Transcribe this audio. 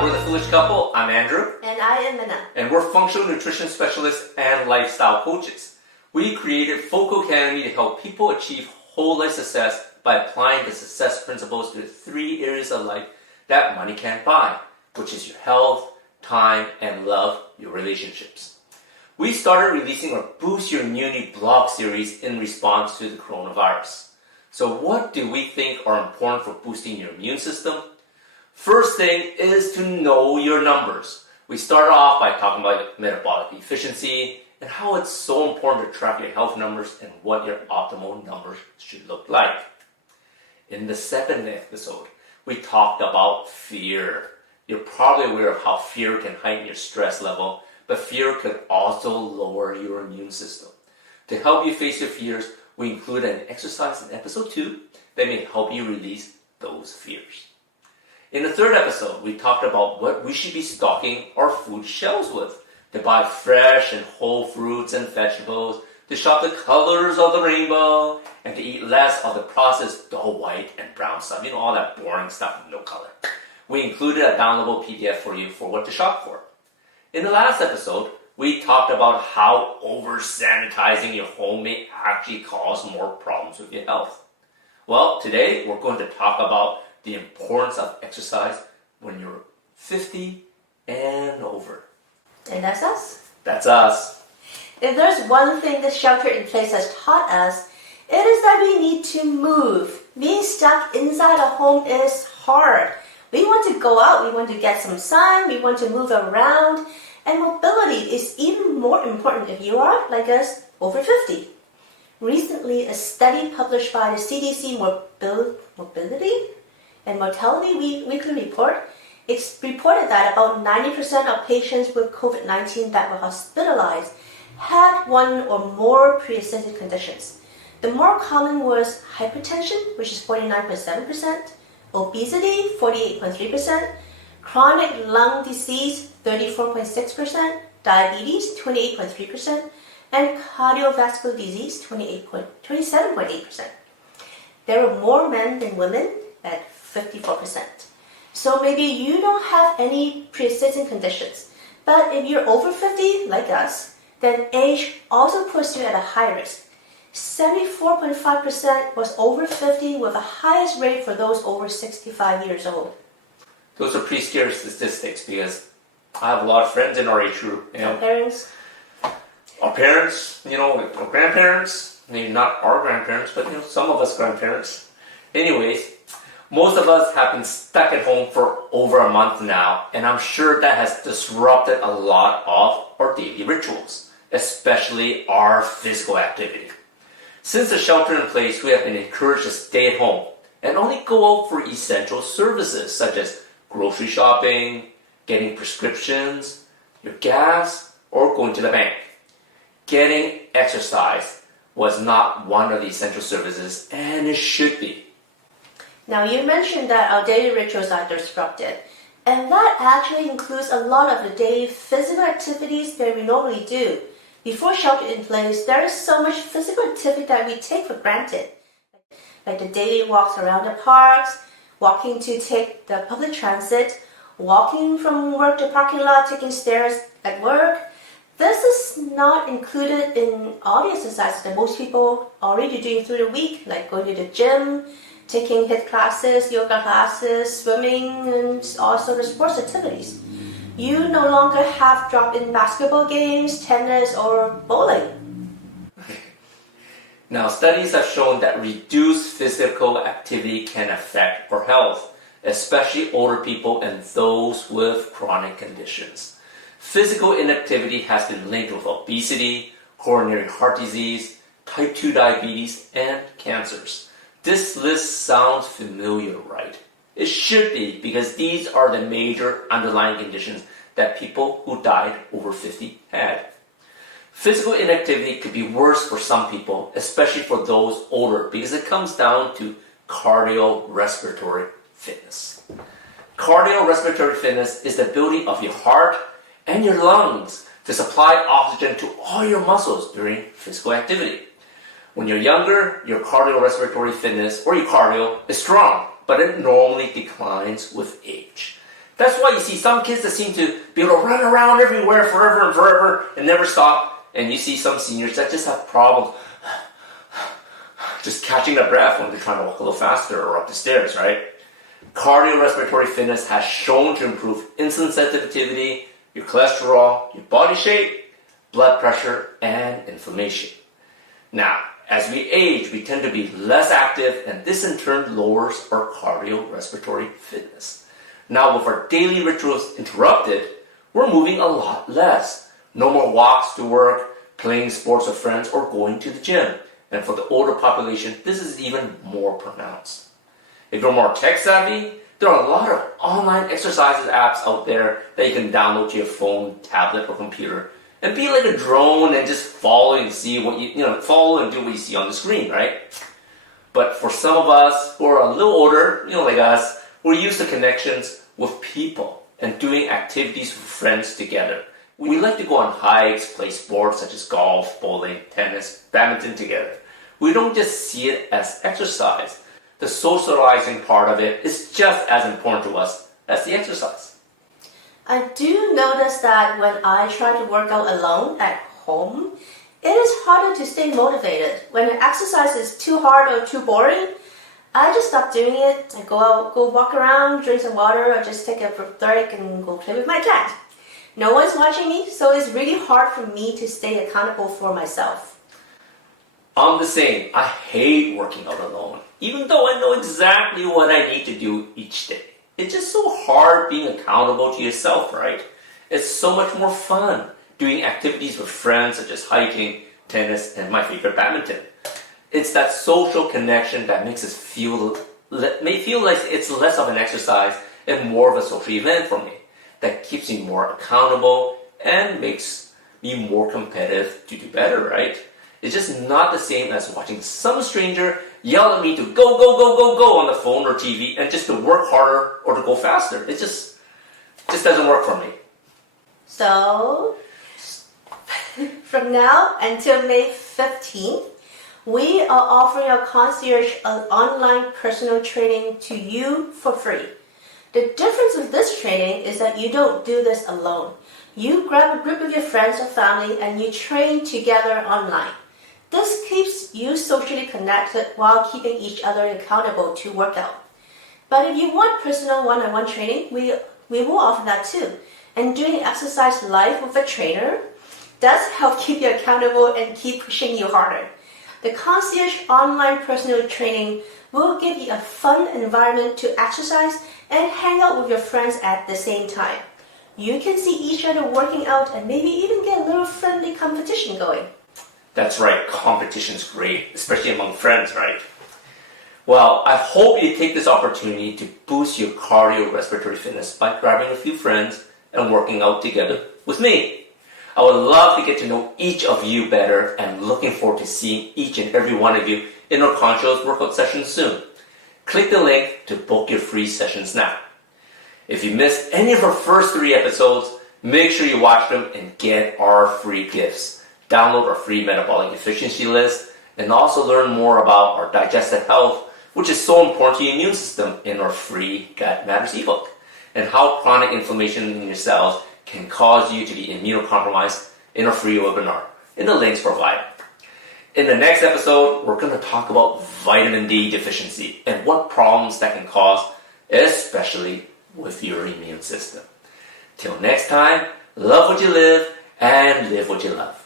Hi, we're the Foolish Couple. I'm Andrew. And I am Minna. And we're functional nutrition specialists and lifestyle coaches. We created Foco Academy to help people achieve whole life success by applying the success principles to 3 areas of life that money can't buy, which is your health, time, and love, your relationships. We started releasing our Boost Your Immunity blog series in response to the coronavirus. So what do we think are important for boosting your immune system? First thing is to know your numbers. We started off by talking about metabolic efficiency and how it's so important to track your health numbers and what your optimal numbers should look like. In the second episode, we talked about fear. You're probably aware of how fear can heighten your stress level, but fear could also lower your immune system. To help you face your fears, we included an exercise in episode 2 that may help you release those fears. In the third episode, we talked about what we should be stocking our food shelves with, to buy fresh and whole fruits and vegetables, to shop the colors of the rainbow, and to eat less of the processed dull white and brown stuff, all that boring stuff with no color. We included a downloadable PDF for you for what to shop for. In the last episode, we talked about how over-sanitizing your home may actually cause more problems with your health. Well, today we're going to talk about the importance of exercise when you're 50 and over. And that's us. That's us. If there's one thing this shelter-in-place has taught us, it is that we need to move. Being stuck inside a home is hard. We want to go out, we want to get some sun, we want to move around, and mobility is even more important if you are, like us, over 50. Recently, a study published by the CDC Mobility and Mortality Weekly Report, it's reported that about 90% of patients with COVID-19 that were hospitalized had one or more pre-existing conditions. The more common was hypertension, which is 49.7%, obesity, 48.3%, chronic lung disease, 34.6%, diabetes, 28.3%, and cardiovascular disease, 27.8%. There were more men than women at 54%. So maybe you don't have any pre-existing conditions, but if you're over 50, like us, then age also puts you at a high risk. 74.5% was over 50, with the highest rate for those over 65 years old. Those are pretty scary statistics because I have a lot of friends in our age group. Our parents, our grandparents, maybe not our grandparents, but some of us grandparents. Anyways, most of us have been stuck at home for over a month now, and I'm sure that has disrupted a lot of our daily rituals, especially our physical activity. Since the shelter in place, we have been encouraged to stay at home and only go out for essential services such as grocery shopping, getting prescriptions, your gas, or going to the bank. Getting exercise was not one of the essential services, and it should be. Now you mentioned that our daily rituals are disrupted, and that actually includes a lot of the daily physical activities that we normally do. Before shelter in place, there is so much physical activity that we take for granted, like the daily walks around the parks, walking to take the public transit, walking from work to parking lot, taking stairs at work. This is not included in all the exercises that most people already doing through the week, like going to the gym, taking HIIT classes, yoga classes, swimming, and all sorts of sports activities. You no longer have drop-in basketball games, tennis, or bowling. Now, studies have shown that reduced physical activity can affect our health, especially older people and those with chronic conditions. Physical inactivity has been linked with obesity, coronary heart disease, type 2 diabetes, and cancers. This list sounds familiar, right? It should be, because these are the major underlying conditions that people who died over 50 had. Physical inactivity could be worse for some people, especially for those older, because it comes down to cardiorespiratory fitness. Cardiorespiratory fitness is the ability of your heart and your lungs to supply oxygen to all your muscles during physical activity. When you're younger, your cardiorespiratory fitness, or your cardio, is strong, but it normally declines with age. That's why you see some kids that seem to be able to run around everywhere forever and forever and never stop. And you see some seniors that just have problems just catching their breath when they're trying to walk a little faster or up the stairs, right? Cardiorespiratory fitness has shown to improve insulin sensitivity, your cholesterol, your body shape, blood pressure, and inflammation. Now, as we age, we tend to be less active, and this in turn lowers our cardiorespiratory fitness. Now, with our daily rituals interrupted, we're moving a lot less. No more walks to work, playing sports with friends, or going to the gym. And for the older population, this is even more pronounced. If you're more tech savvy, there are a lot of online exercises apps out there that you can download to your phone, tablet, or computer and be like a drone and just follow and see what follow and do what you see on the screen, right? But for some of us who are a little older, like us, we're used to connections with people and doing activities with friends together. We like to go on hikes, play sports such as golf, bowling, tennis, badminton together. We don't just see it as exercise. The socializing part of it is just as important to us as the exercise. I do notice that when I try to work out alone at home, it is harder to stay motivated. When the exercise is too hard or too boring, I just stop doing it. I go out, go walk around, drink some water, or just take a break and go play with my cat. No one's watching me, so it's really hard for me to stay accountable for myself. I'm the same. I hate working out alone, even though I know exactly what I need to do each day. It's just so hard being accountable to yourself, right? It's so much more fun doing activities with friends such as hiking, tennis, and my favorite, badminton. It's that social connection that makes us may feel like it's less of an exercise and more of a social event for me. That keeps me more accountable and makes me more competitive to do better, right? It's just not the same as watching some stranger yell at me to go, go, go, go, go on the phone or TV and just to work harder or to go faster. It just doesn't work for me. So, from now until May 15th, we are offering our concierge an online personal training to you for free. The difference with this training is that you don't do this alone. You grab a group of your friends or family and you train together online. This keeps you socially connected while keeping each other accountable to work out. But if you want personal one-on-one training, we will offer that too. And doing exercise live with a trainer does help keep you accountable and keep pushing you harder. The Concierge Online Personal Training will give you a fun environment to exercise and hang out with your friends at the same time. You can see each other working out and maybe even get a little friendly competition going. That's right, competition's great, especially among friends, right? Well, I hope you take this opportunity to boost your cardiorespiratory fitness by grabbing a few friends and working out together with me. I would love to get to know each of you better and looking forward to seeing each and every one of you in our Concho's workout session soon. Click the link to book your free sessions now. If you missed any of our first 3 episodes, make sure you watch them and get our free gifts. Download our free metabolic efficiency list and also learn more about our digestive health, which is so important to your immune system, in our free Gut Matters ebook, and how chronic inflammation in your cells can cause you to be immunocompromised in our free webinar in the links provided. In the next episode, we're going to talk about vitamin D deficiency and what problems that can cause, especially with your immune system. Till next time, love what you live and live what you love.